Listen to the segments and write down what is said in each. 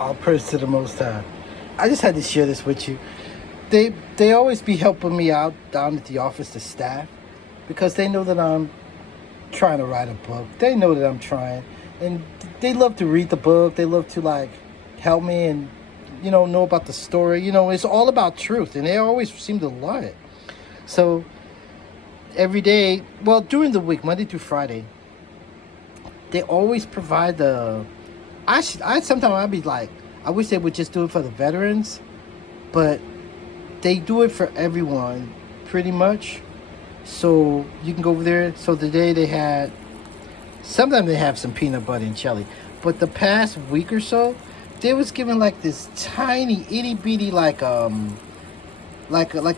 All praise to the Most High. I just had to share this with you. They always be helping me out down at the office, the staff, because they know that I'm trying to write a book. They know that I'm trying, and they love to read the book. They love to like help me and know about the story. It's all about truth, and they always seem to love it. So every day, well, during the week, Monday through Friday, they always provide the. I sometimes I'd be like, I wish they would just do it for the veterans, but they do it for everyone, pretty much. So you can go over there. So today they had, sometimes they have some peanut butter and jelly, but the past week or so, they was giving like this tiny itty bitty like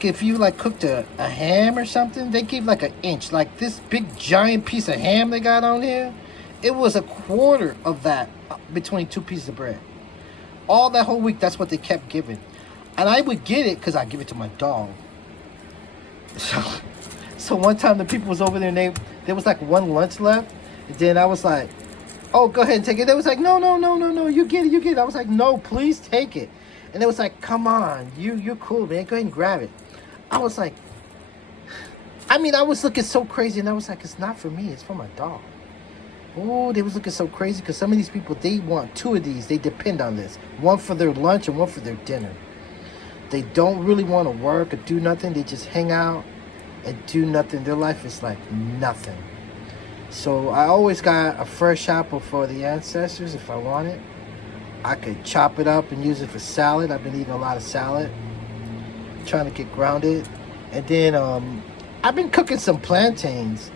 if you like cooked a ham or something, they gave like an inch, like this big giant piece of ham they got on here. It was a quarter of that between two pieces of bread. All that whole week, that's what they kept giving. And I would get it because I give it to my dog. So one time the people was over there and there was like one lunch left. And then I was like, oh, go ahead and take it. They was like, no, you get it. I was like, no, please take it. And it was like, come on, you're cool, man. Go ahead and grab it. I was like, I was looking so crazy, and I was like, it's not for me, it's for my dog. Oh, they was looking so crazy because some of these people, they want two of these. They depend on this. One for their lunch and one for their dinner. They don't really want to work or do nothing. They just hang out and do nothing. Their life is like nothing. So I always got a fresh apple for the ancestors if I want it. I could chop it up and use it for salad. I've been eating a lot of salad, trying to get grounded. And then I've been cooking some plantains.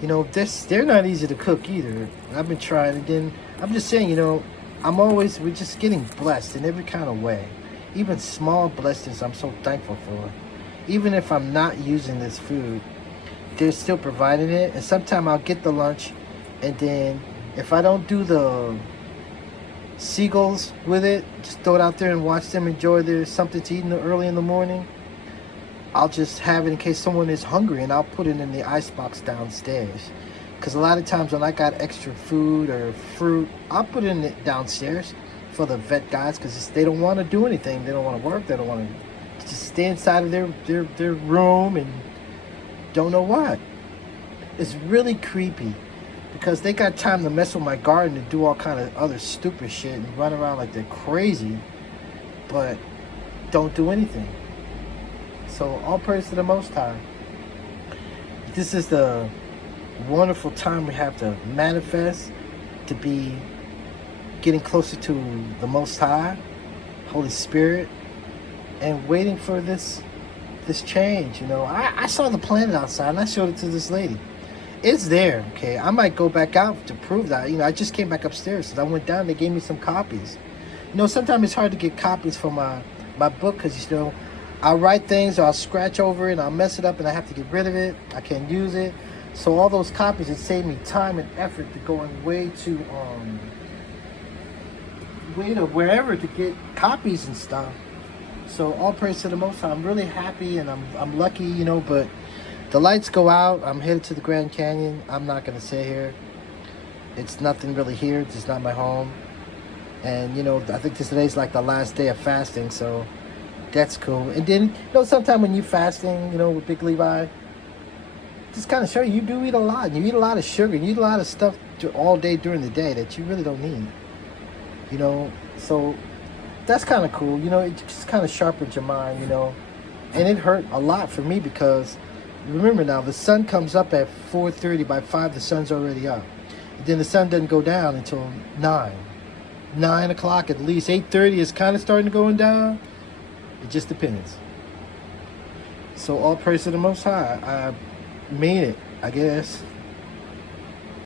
They're not easy to cook either. I've been trying, and then I'm just saying, we're just getting blessed in every kind of way. Even small blessings I'm so thankful for. Even if I'm not using this food, they're still providing it. And sometimes I'll get the lunch, and then if I don't do the seagulls with it, just throw it out there and watch them enjoy their something to eat early in the morning, I'll just have it in case someone is hungry, and I'll put it in the icebox downstairs. Because a lot of times when I got extra food or fruit, I'll put it downstairs for the vet guys because they don't want to do anything. They don't want to work. They don't want to just stay inside of their room and don't know what. It's really creepy because they got time to mess with my garden and do all kind of other stupid shit and run around like they're crazy, but don't do anything. So all praise to the Most High. This is the wonderful time we have to manifest, to be getting closer to the Most High, Holy Spirit, and waiting for this change. I saw the planet outside and I showed it to this lady. It's there, okay? I might go back out to prove that. I just came back upstairs because I went down. They gave me some copies. Sometimes it's hard to get copies for my book because, I'll write things, or I'll scratch over it, and I'll mess it up, and I have to get rid of it. I can't use it. So all those copies, it saved me time and effort to going way to wherever to get copies and stuff. So all praise to the Most High. I'm really happy, and I'm lucky, but the lights go out. I'm headed to the Grand Canyon. I'm not going to stay here. It's nothing really here. It's just not my home. And, I think today's like the last day of fasting, so that's cool. And then, sometimes when you're fasting, with Big Levi, just kind of show you do eat a lot. You eat a lot of sugar. You eat a lot of stuff all day during the day that you really don't need. So that's kind of cool. It just kind of sharpens your mind, And it hurt a lot for me because, remember now, the sun comes up at 4:30. By 5, the sun's already up. And then the sun doesn't go down until 9. 9 o'clock at least. 8:30 is kind of starting to going down. It just depends. So all praise to the Most High. I mean it, I guess.